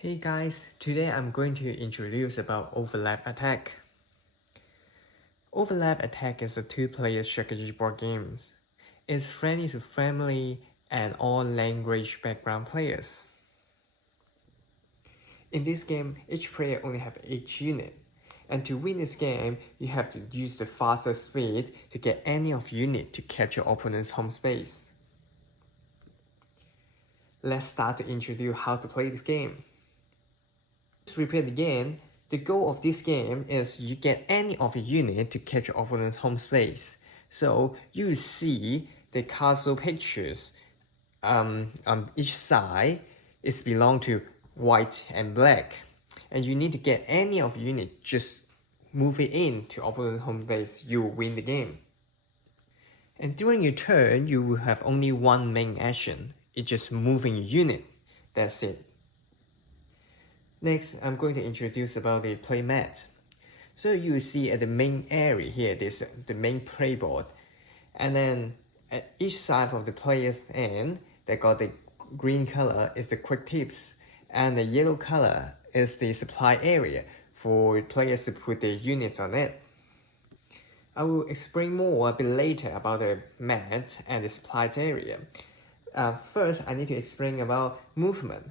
Hey guys, today I'm going to introduce about Overlap Attack. Overlap Attack is a two-player strategy board game. It's friendly to family and all language background players. In this game, each player only have each unit. And to win this game, you have to use the faster speed to get any of unit to catch your opponent's home space. Let's start to introduce how to play this game. Let's repeat again. The goal of this game is you get any of your unit to catch your opponent's home space. So you see the castle pictures on each side is belong to white and black. And you need to get any of your unit, just move it in to opponent's home base, you will win the game. And during your turn, you will have only one main action. It's just moving your unit. That's it. Next, I'm going to introduce about the play mat. So you see at the main area here, this the main playboard. And then at each side of the player's end, they got the green color is the quick tips. And the yellow color is the supply area for players to put their units on it. I will explain more a bit later about the mat and the supply area. First, I need to explain about movement.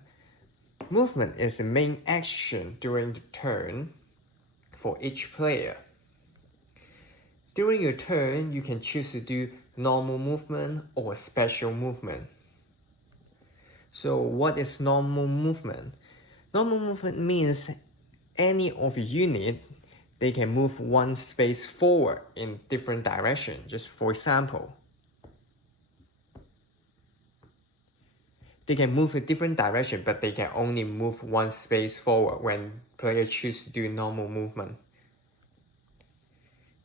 Movement is the main action during the turn for each player. During your turn, you can choose to do normal movement or special movement. So what is normal movement? Normal movement means any of your unit, they can move one space forward in different direction. Just for example, they can move a different direction, but they can only move one space forward when players choose to do normal movement.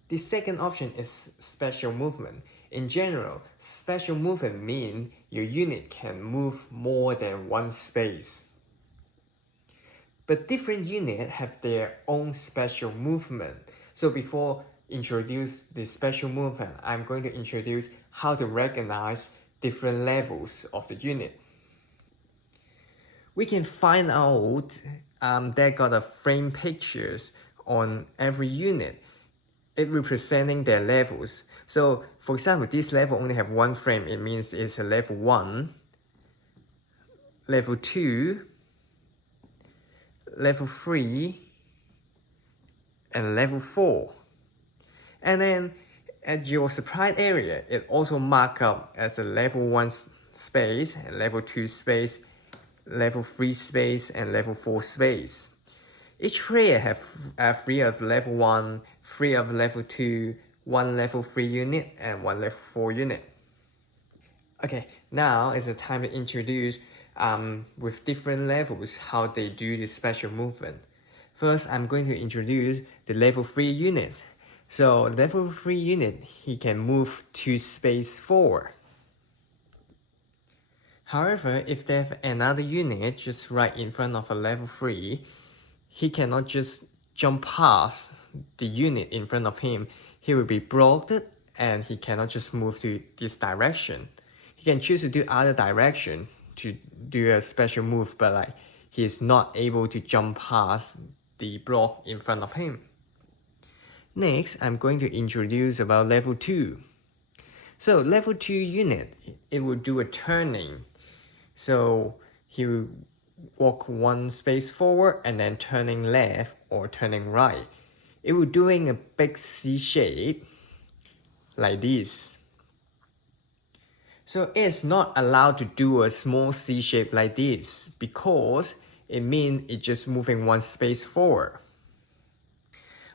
The second option is special movement. In general, special movement means your unit can move more than one space. But different units have their own special movement. So before introduce the special movement, I'm going to introduce how to recognize different levels of the unit. We can find out they got a frame pictures on every unit. It representing their levels. So for example, this level only have one frame. It means it's a level 1, level 2, level 3, and level 4. And then at your supply area, it also mark up as a level 1 space, level 2 space, level 3 space, and level 4 space. Each player have 3 of level 1, 3 of level 2, 1 level 3 unit, and 1 level 4 unit. Okay, now is the time to introduce with different levels how they do the special movement. First, I'm going to introduce the level 3 unit. So level 3 unit, he can move 2 space forward. However, if they have another unit just right in front of a level 3, he cannot just jump past the unit in front of him. He will be blocked and he cannot just move to this direction. He can choose to do other direction to do a special move, but he is not able to jump past the block in front of him. Next, I'm going to introduce about level 2. So level 2 unit, it will do a turning. So he will walk one space forward and then turning left or turning right. It will doing a big C shape like this. So it's not allowed to do a small C shape like this because it means it's just moving one space forward.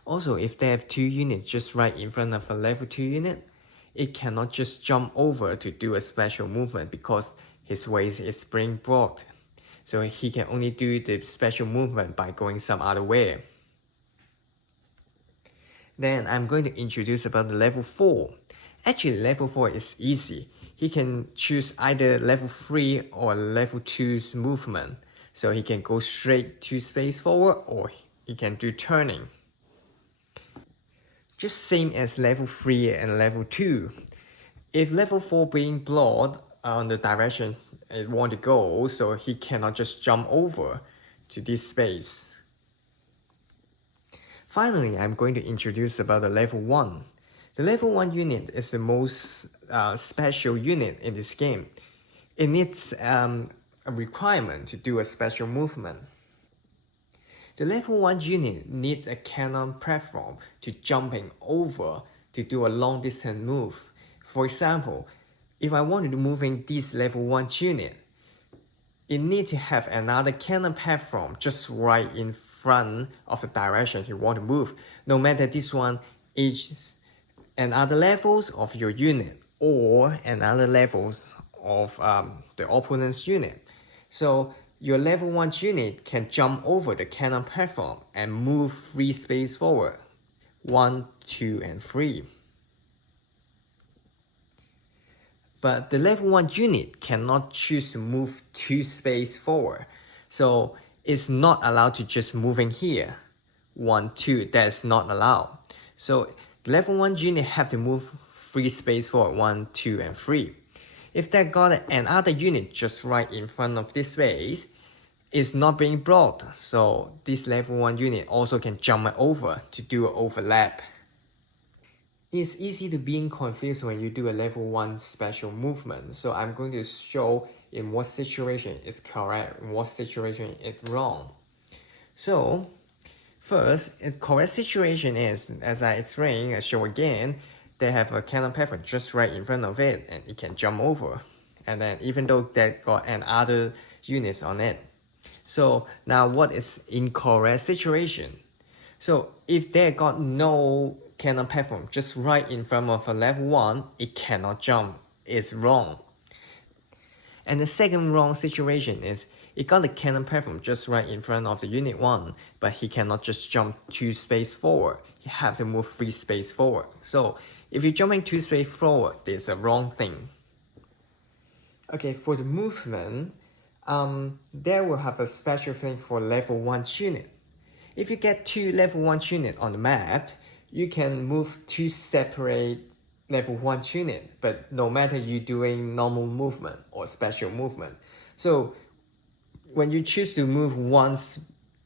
Also, if they have 2 units just right in front of a level 2 unit, it cannot just jump over to do a special movement because his waist is being blocked. So he can only do the special movement by going some other way. Then I'm going to introduce about the level 4. Actually, level 4 is easy. He can choose either level 3 or level 2's movement. So he can go straight 2 space forward or he can do turning. Just same as level 3 and level 2. If level 4 being blocked on the direction it want to go, so he cannot just jump over to this space. Finally, I'm going to introduce about the level 1. The level 1 unit is the most special unit in this game. It needs a requirement to do a special movement. The level 1 unit needs a cannon platform to jumping over to do a long distance move. For example, if I wanted to move in this level 1 unit, it needs to have another cannon platform just right in front of the direction you want to move. No matter this one is another levels of your unit or another levels of the opponent's unit. So your level 1 unit can jump over the cannon platform and move 3 space forward. 1, 2, and 3. But the level 1 unit cannot choose to move 2 space forward. So it's not allowed to just move in here. 1, 2, that's not allowed. So the level 1 unit have to move 3 space forward, 1, 2, and 3. If they got another unit just right in front of this space, it's not being blocked. So this level 1 unit also can jump over to do an overlap. It's easy to being confused when you do a level 1 special movement, so I'm going to show in what situation is correct and what situation is wrong. So first, the correct situation is, as I explained, I show again, they have a cannon platform just right in front of it and it can jump over. And then even though they got another units on it. So now what is incorrect situation? So if they got no cannon platform just right in front of a level 1, it cannot jump. It's wrong. And the second wrong situation is it got the cannon platform just right in front of the unit 1, but he cannot just jump 2 space forward. He have to move 3 space forward. So if you're jumping 2 space forward, there's a wrong thing. Okay, for the movement, there will have a special thing for level 1 unit. If you get 2 level 1 unit on the map, you can move 2 separate level 1 unit, but no matter you doing normal movement or special movement. So when you choose to move one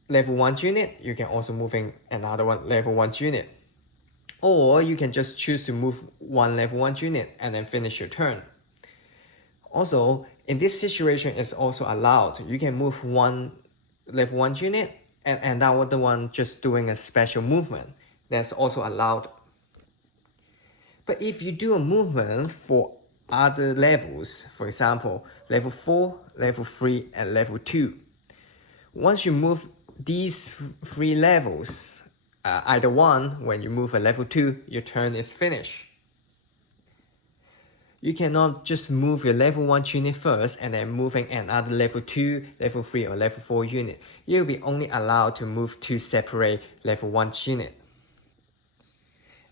level 1 unit, you can also move in another one level 1 unit. Or you can just choose to move one level 1 unit and then finish your turn. Also, in this situation, it's also allowed. You can move one level 1 unit and another one just doing a special movement. That's also allowed. But if you do a movement for other levels, for example, level 4, level 3, and level 2, once you move these 3 levels, either one, when you move a level 2, your turn is finished. You cannot just move your level 1 unit first and then moving another level 2, level 3, or level 4 unit. You'll be only allowed to move 2 separate level 1 unit.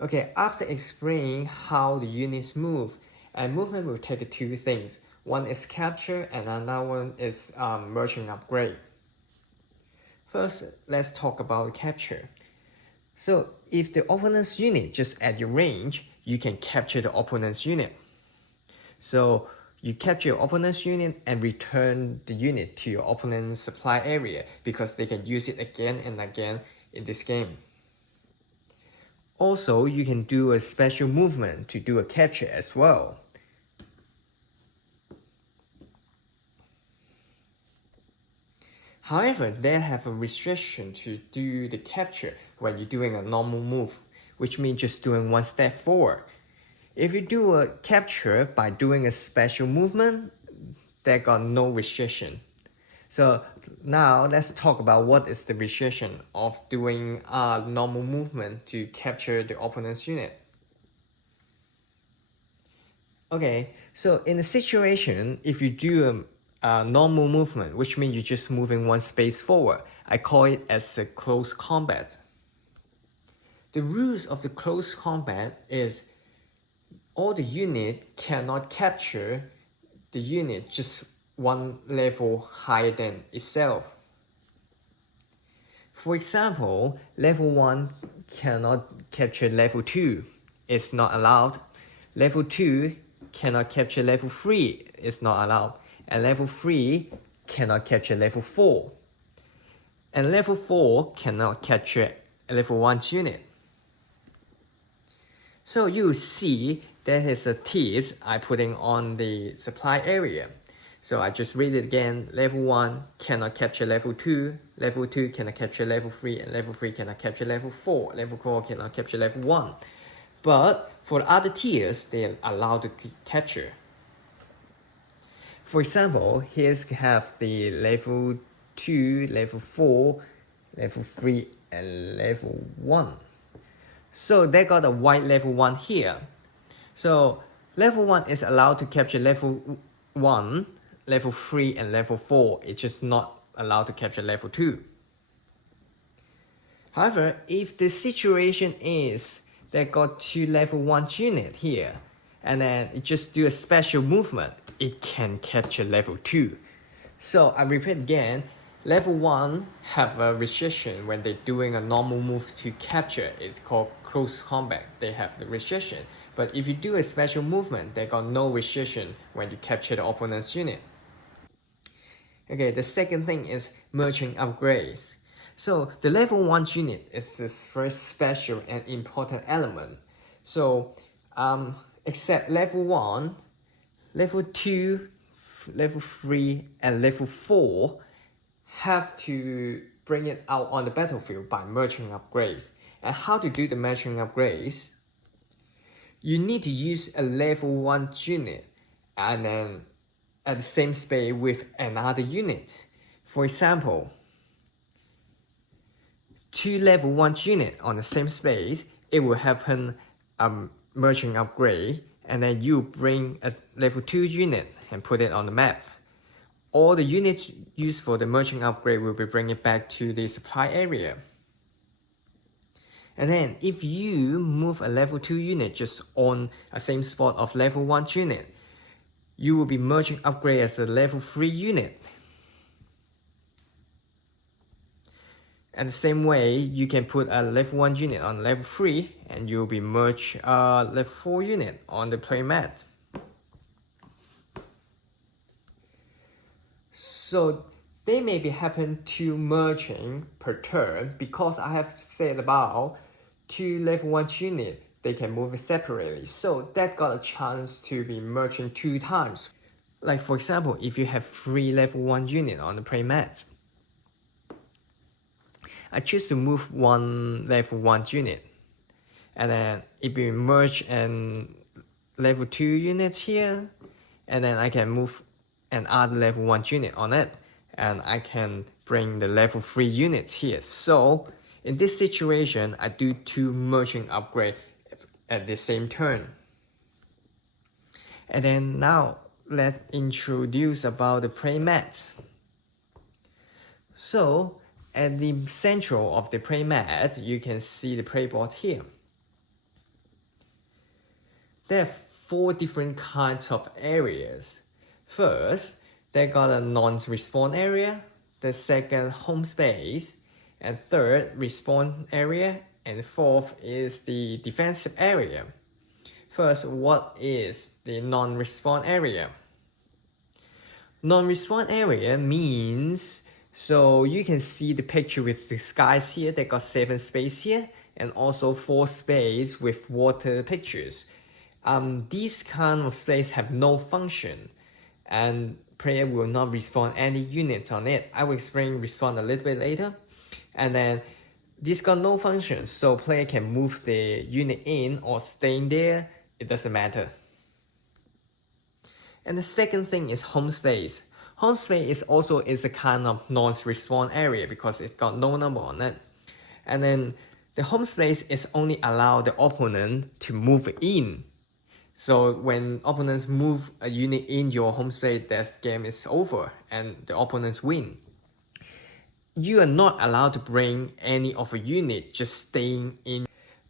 Okay, after explaining how the units move, a movement will take 2 things. One is capture and another one is merchant upgrade. First, let's talk about capture. So if the opponent's unit just at your range, you can capture the opponent's unit. So you capture your opponent's unit and return the unit to your opponent's supply area because they can use it again and again in this game. Also, you can do a special movement to do a capture as well. However, they have a restriction to do the capture when you're doing a normal move, which means just doing 1 step forward. If you do a capture by doing a special movement, they got no restriction. So now let's talk about what is the restriction of doing a normal movement to capture the opponent's unit. Okay, so in a situation, if you do a normal movement, which means you're just moving 1 space forward, I call it as a close combat. The rules of the close combat is all the unit cannot capture the unit just 1 level higher than itself. For example, level 1 cannot capture level 2, it's not allowed. Level 2 cannot capture level 3, it's not allowed. And level 3 cannot capture level 4. And level 4 cannot capture level 1's unit. So you see that is the tips I putting on the supply area. So I just read it again. Level 1 cannot capture level 2, level 2 cannot capture level 3, and level 3 cannot capture level 4, level 4 cannot capture level 1. But for the other tiers, they are allowed to capture. For example, here's have the level 2, level 4, level 3, and level 1. So they got a white level 1 here. So level 1 is allowed to capture level 1, level 3, and level 4. It's just not allowed to capture level 2. However, if the situation is they got 2 level 1 unit here, and then it just do a special movement, it can capture level 2. So I repeat again, level 1 have a restriction when they're doing a normal move to capture. It's called close combat. They have the restriction. But if you do a special movement, they got no restriction when you capture the opponent's unit. Okay, the second thing is merging upgrades. So the level 1 unit is this very special and important element. So except level 1, level 2, level 3, and level 4 have to bring it out on the battlefield by merging upgrades. And how to do the merging upgrades? You need to use a level 1 unit and then at the same space with another unit. For example, 2 level 1 unit on the same space, it will happen merging upgrade, and then you bring a level 2 unit and put it on the map. All the units used for the merging upgrade will be bringing it back to the supply area. And then if you move a level 2 unit just on a same spot of level 1 unit, you will be merging upgrade as a level 3 unit. And the same way, you can put a level 1 unit on level 3 and you'll be merge a level 4 unit on the playmat. So they may be happen to merging per turn because I have said about 2 level 1 unit, they can move separately. So that got a chance to be merging 2 times. Like for example, if you have 3 level 1 unit on the playmat, I choose to move 1 level 1 unit, and then it will merge and level 2 units here, and then I can move another level 1 unit on it, and I can bring the level 3 units here. So in this situation, I do 2 merging upgrade at the same turn. And then now let's introduce about the playmat. So at the central of the playmat, you can see the playboard here. There are 4 different kinds of areas. First, they got a non-respawn area, the second home space, and third respawn area, and fourth is the defensive area. First, what is the non-respawn area? Non-respawn area means, so you can see the picture with the skies here, they got 7 space here, and also 4 space with water pictures. These kind of space have no function, and player will not respawn any units on it. I will explain respawn a little bit later. And then this got no function, so player can move the unit in or stay in there, it doesn't matter. And the second thing is home space. Home space is a kind of non-respawn area because it's got no number on it. And then the home space is only allow the opponent to move in. So when opponents move a unit in your home space, that game is over and the opponents win. You are not allowed to bring any of a unit just staying in,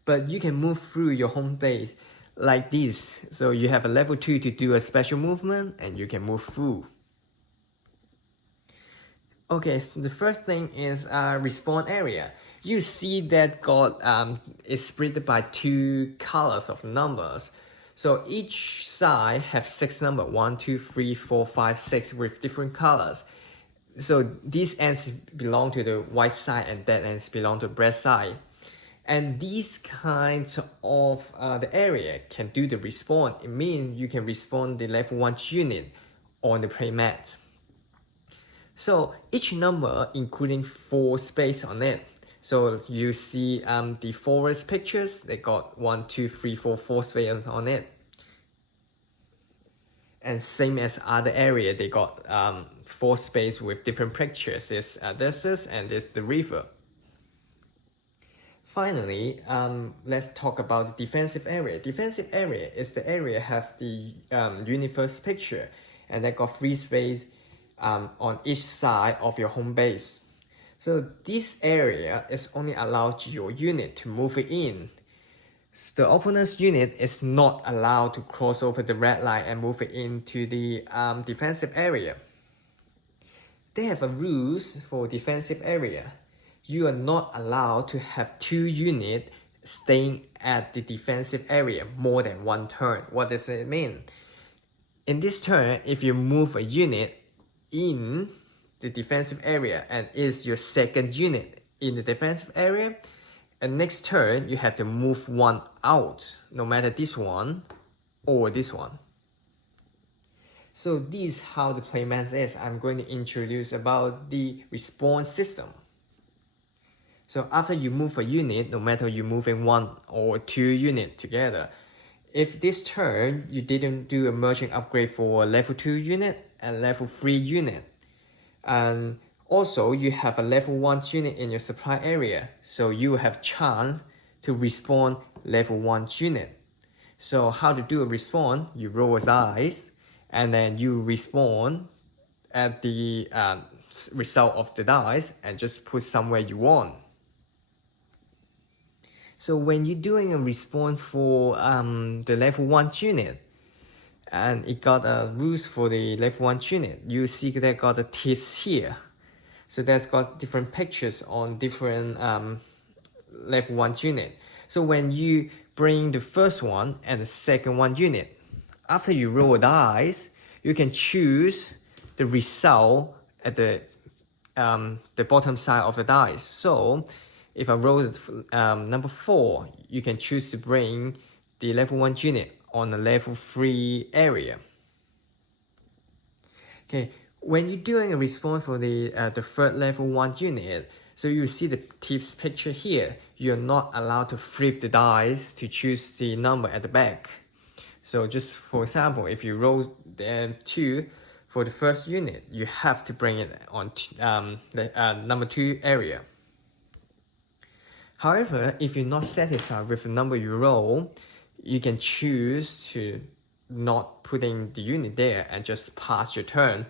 but you can move through your home base like this. So you have a level 2 to do a special movement and you can move through. Okay, the first thing is respawn area. You see that got is split by 2 colors of numbers. So each side have 6 numbers, 1, 2, 3, 4, 5, 6 with different colors. So these ends belong to the white side and that ends belong to the black side. And these kinds of the area can do the respawn. It means you can respawn the level 1 unit on the playmat. So each number including 4 space on it. So you see the forest pictures, they got 1, 2, 3, 4, 4 space on it. And same as other area, they got 4 space with different pictures. There's deserts and there's the river. Finally, let's talk about the defensive area. Defensive area is the area have the universe picture, and they got 3 space on each side of your home base. So this area is only allowed your unit to move it in. The opponent's unit is not allowed to cross over the red line and move it into the defensive area. They have a rules for defensive area. You are not allowed to have 2 units staying at the defensive area more than 1 turn. What does it mean? In this turn, if you move a unit in the defensive area and is your second unit in the defensive area, and next turn you have to move 1 out, no matter this one or this one. So this is how the playmat is. I'm going to introduce about the response system. So after you move a unit, no matter you're moving 1 or 2 units together, if this turn you didn't do a merging upgrade for level 2 unit and level 3 unit, and also you have a level 1 unit in your supply area, so you have chance to respawn level 1 unit. So how to do a respawn? You roll a dice and then you respawn at the result of the dice and just put somewhere you want. So when you're doing a respawn for the level 1 unit, and it got rules for the level 1 unit, you see that got the tips here. So that's got different pictures on different level 1 unit. So when you bring the first one and the second 1 unit, after you roll a dice, you can choose the result at the bottom side of the dice. So if I roll number 4, you can choose to bring the level 1 unit on the level 3 area. Okay, when you're doing a respawn for the third level 1 unit, so you see the tips picture here, you're not allowed to flip the dice to choose the number at the back. So just for example, if you roll 2 for the first unit, you have to bring it on the number 2 area. However, if you're not satisfied with the number you roll, you can choose to not putting the unit there and just pass your turn.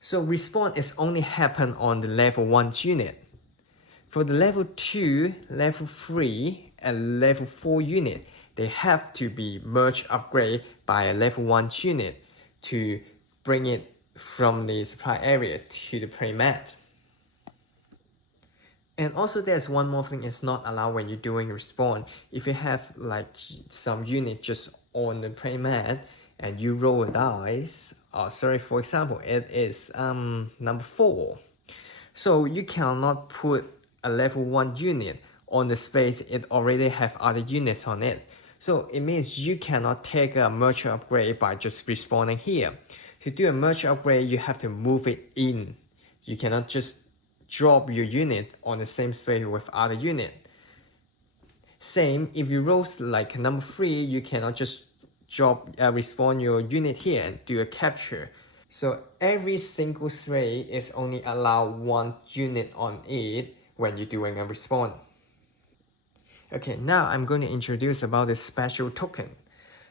So respawn is only happen on the level 1 unit. For the level 2, level 3, and level 4 unit, they have to be merged upgrade by a level 1 unit to bring it from the supply area to the playmat. And also there's one more thing is not allowed when you're doing respawn. If you have like some unit just on the playmat and you roll a dice, for example, it is number 4. So you cannot put a level 1 unit on the space it already have other units on it. So it means you cannot take a merge upgrade by just respawning here. To do a merge upgrade, you have to move it in. You cannot just drop your unit on the same space with other unit. Same, if you roll like number 3, you cannot just drop respawn your unit here and do a capture. So every single space is only allowed 1 unit on it when you're doing a respawn. Okay, now I'm going to introduce about the special token.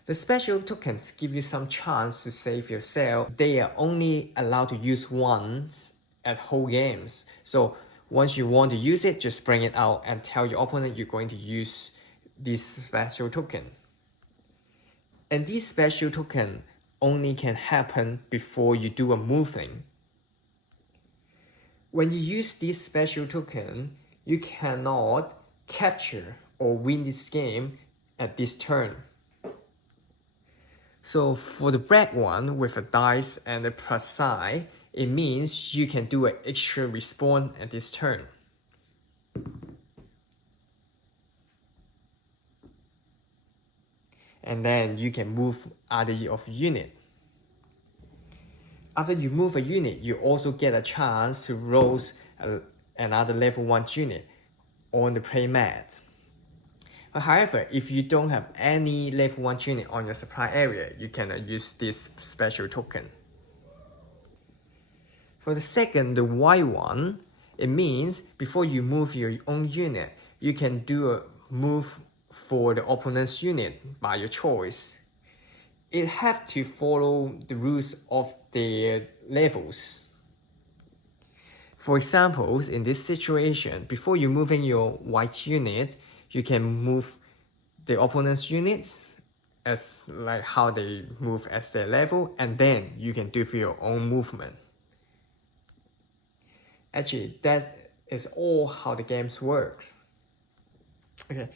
The special tokens give you some chance to save yourself. They are only allowed to use once at whole games. So once you want to use it, just bring it out and tell your opponent you're going to use this special token. And this special token only can happen before you do a moving. When you use this special token, you cannot capture or win this game at this turn. So for the black one with a dice and a plus sign, it means you can do an extra respawn at this turn. And then you can move other of unit. After you move a unit, you also get a chance to roll another level 1 unit on the playmat. However, if you don't have any level 1 unit on your supply area, you cannot use this special token. For the second, the white one, it means before you move your own unit, you can do a move for the opponent's unit by your choice. It have to follow the rules of the levels. For example, in this situation, before you moving your white unit, you can move the opponent's units as like how they move as their level, and then you can do for your own movement. Actually, that is all how the games works. Okay,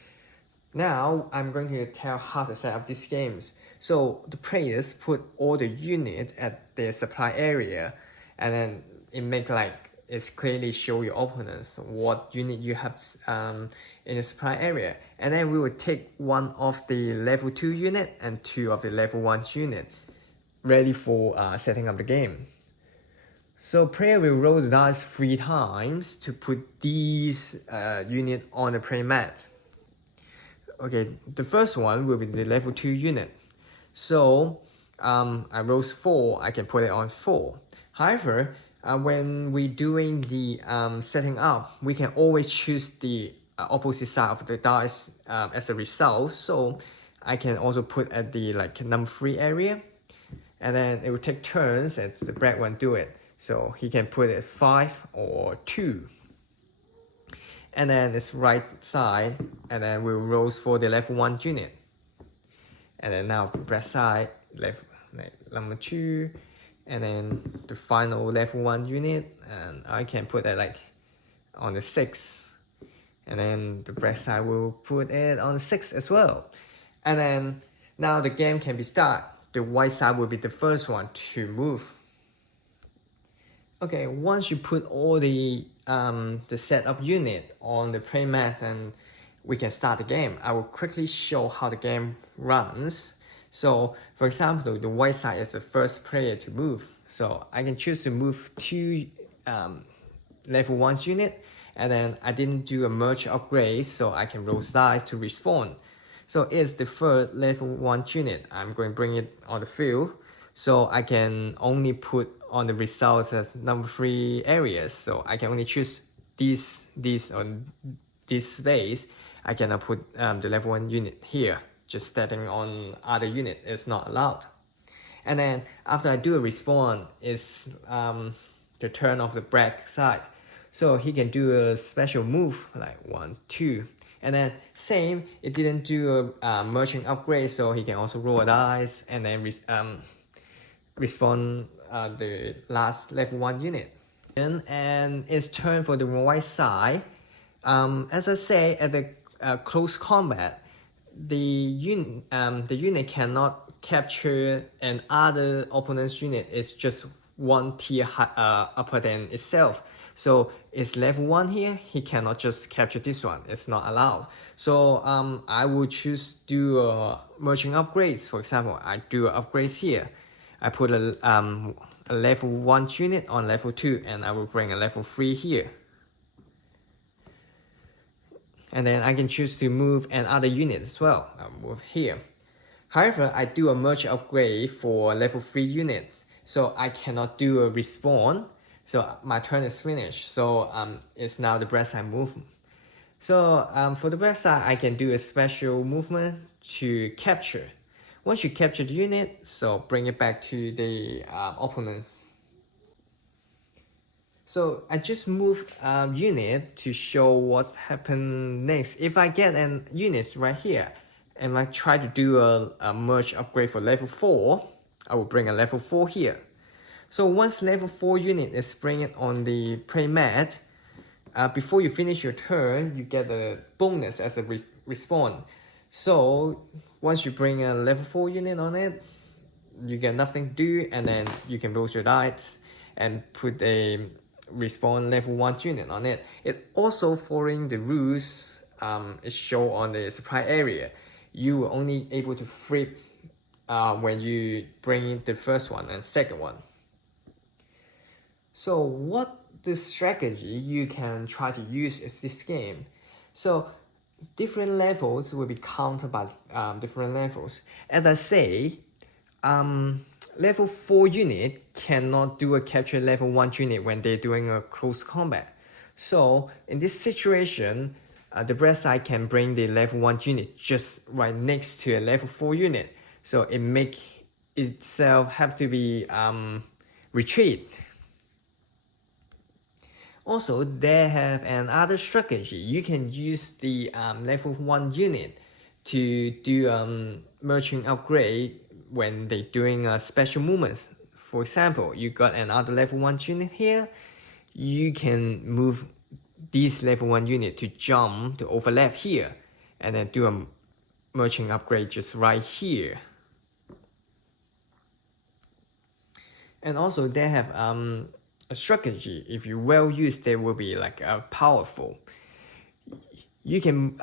now I'm going to tell how to set up these games. So the players put all the units at their supply area, and then it make like it's clearly show your opponents what unit you have in the supply area, and then we will take one of the level 2 unit and 2 of the level 1 unit ready for setting up the game. So player will roll the dice 3 times to put these unit on the play mat. Okay, the first one will be the level 2 unit. So I rolls 4, I can put it on 4. However, when we doing the setting up, we can always choose the opposite side of the dice as a result. So I can also put at the number 3 area, and then it will take turns and the black one do it. So he can put it 5 or 2. And then it's right side, and then we'll roll for the level 1 unit. And then now black side, number 2, and then the final level 1 unit, and I can put that on the 6. And then the black side will put it on the 6 as well. And then now the game can be started. The white side will be the first one to move. Okay, once you put all the setup unit on the playmat, and we can start the game. I will quickly show how the game runs. So for example, the white side is the first player to move. So I can choose to move 2 level 1 unit, and then I didn't do a merge upgrade, so I can roll dice to respawn. So it's the third level 1 unit. I'm going to bring it on the field. So I can only put on the results as number 3 areas. So I can only choose these on this space. I cannot put the level 1 unit here. Just standing on other unit is not allowed. And then after I do a respawn, it's the turn of the black side. So he can do a special move like 1, 2. And then same, it didn't do a merging upgrade, so he can also roll a dice and then respawn the last level 1 unit. And it's turn for the white side. As I say, at the close combat, the unit cannot capture another opponent's unit. It's just 1 tier upper than itself. So it's level 1 here, he cannot just capture this one, it's not allowed. So I will choose do merging upgrades. For example, I do upgrades here. I put a level 1 unit on level 2, and I will bring a level 3 here. And then I can choose to move another unit as well. I'll move here. However, I do a merge upgrade for level 3 unit, so I cannot do a respawn. So my turn is finished. So it's now the black side movement. So for the black side, I can do a special movement to capture. Once you capture the unit, so bring it back to the opponents. So I just move unit to show what happened next. If I get an unit right here, and I try to do a merge upgrade for level 4, I will bring a level 4 here. So once level 4 unit is bring it on the play mat, before you finish your turn, you get a bonus as a respawn. So once you bring a level 4 unit on it, you get nothing to do, and then you can roll your dice. and put a respawn level 1 unit on it. It also following the rules is shown on the supply area. You will only able to flip when you bring in the first one and second one. So what the strategy you can try to use is this game. So different levels will be counted by different levels. As I say, level 4 unit cannot do a capture level 1 unit when they're doing a close combat. So in this situation, the Black side can bring the level 1 unit just right next to a level 4 unit. So it make itself have to be retreat. Also, they have another strategy. You can use the level 1 unit to do merchant upgrade when they're doing special movements. For example, you got another level 1 unit here. You can move this level 1 unit to jump to overlap here and then do a merchant upgrade just right here. And also they have a strategy. If you well use, they will be like powerful. You can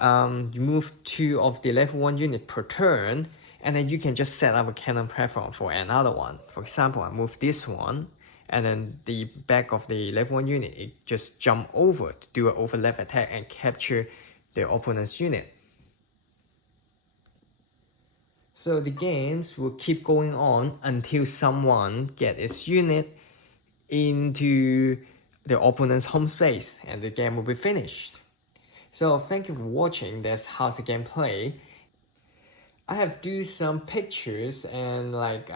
move 2 of the level 1 unit per turn, and then you can just set up a cannon platform for another one. For example, I move this one, and then the back of the level 1 unit, it just jump over to do an overlap attack and capture the opponent's unit. So the games will keep going on until someone get its unit into the opponent's home space and the game will be finished. So thank you for watching. That's how the game play. I have do some pictures and like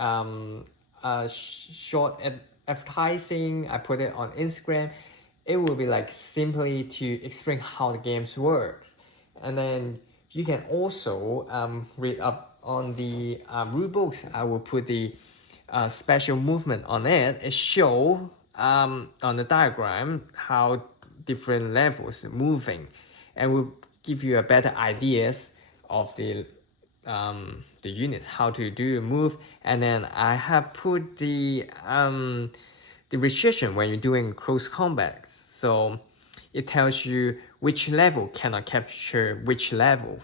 short advertising. I put it on Instagram. It will be like simply to explain how the games work. And then you can also read up on the rule books. I will put the special movement on it. It show on the diagram how different levels moving, and will give you a better ideas of the unit, how to do a move. And then I have put the restriction when you're doing close combat. So it tells you which level cannot capture which levels.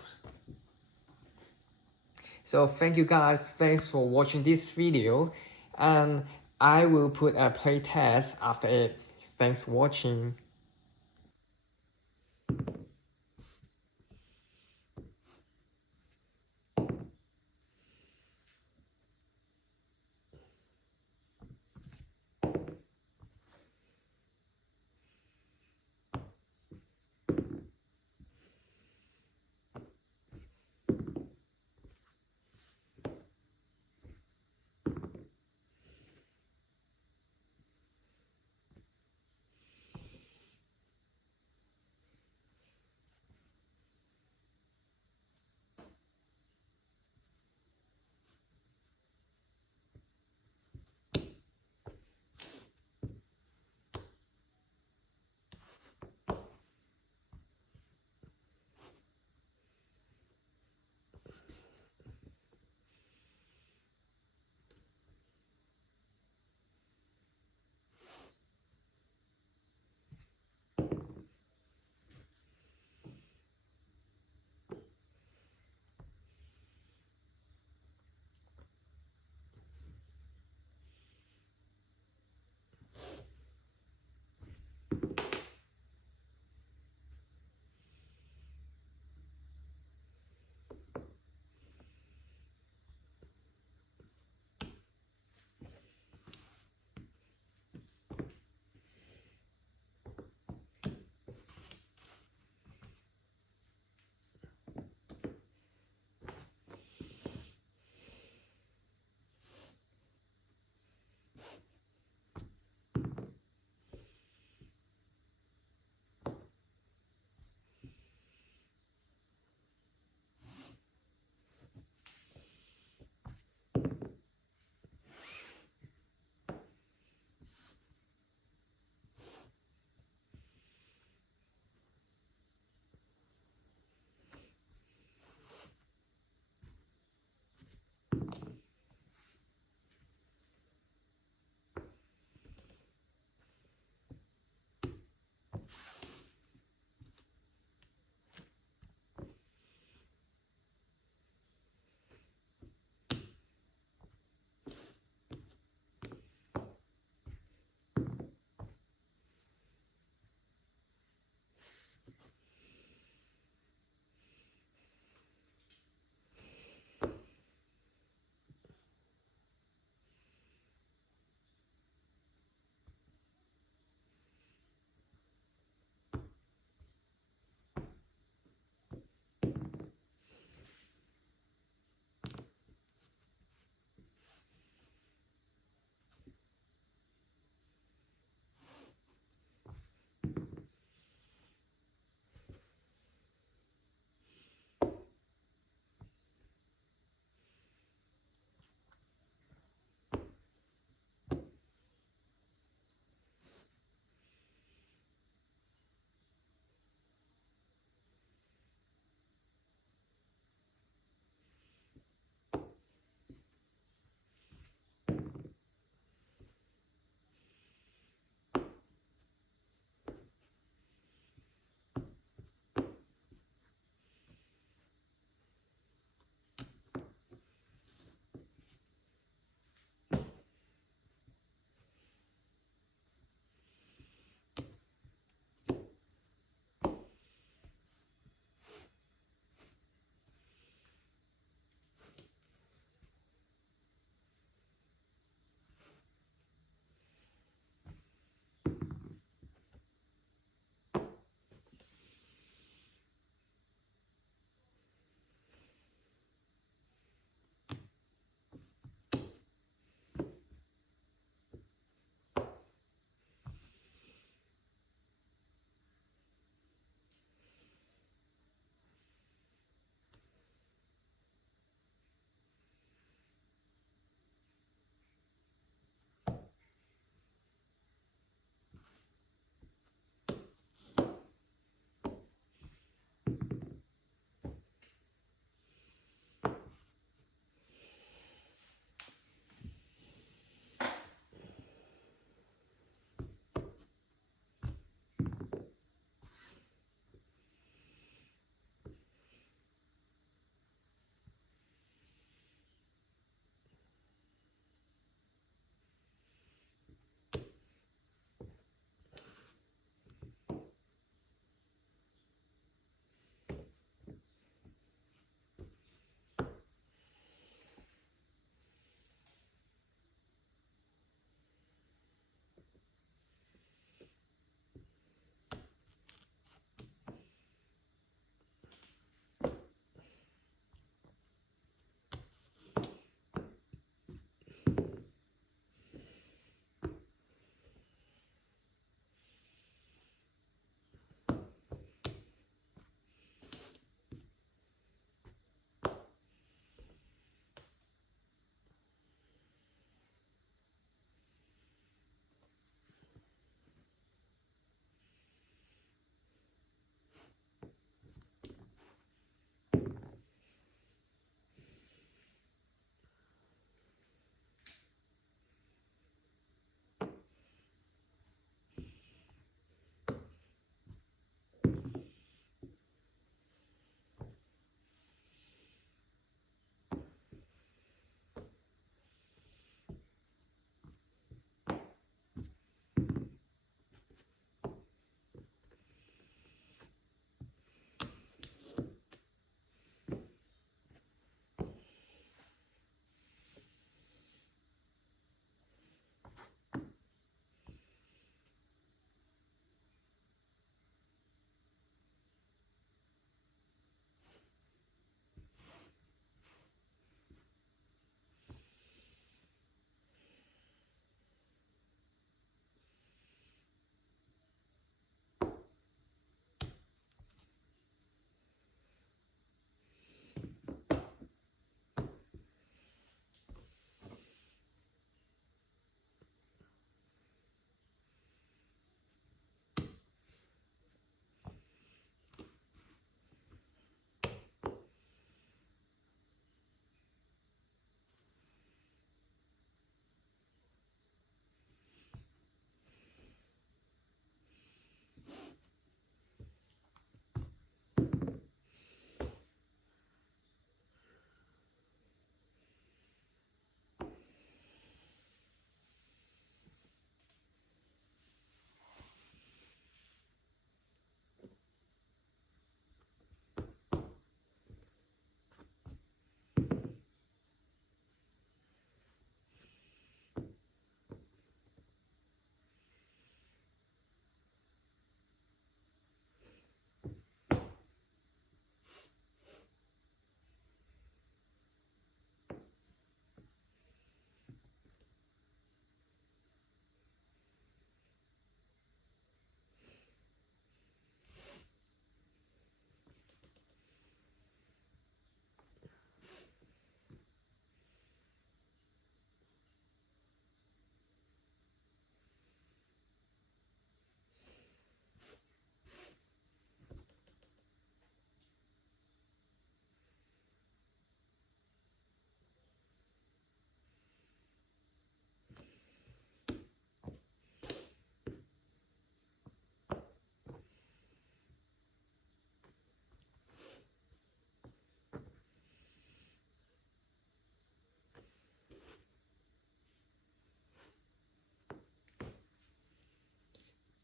So thank you guys, thanks for watching this video, and I will put a playtest after it. Thanks for watching.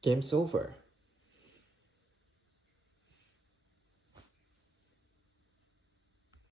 game's over.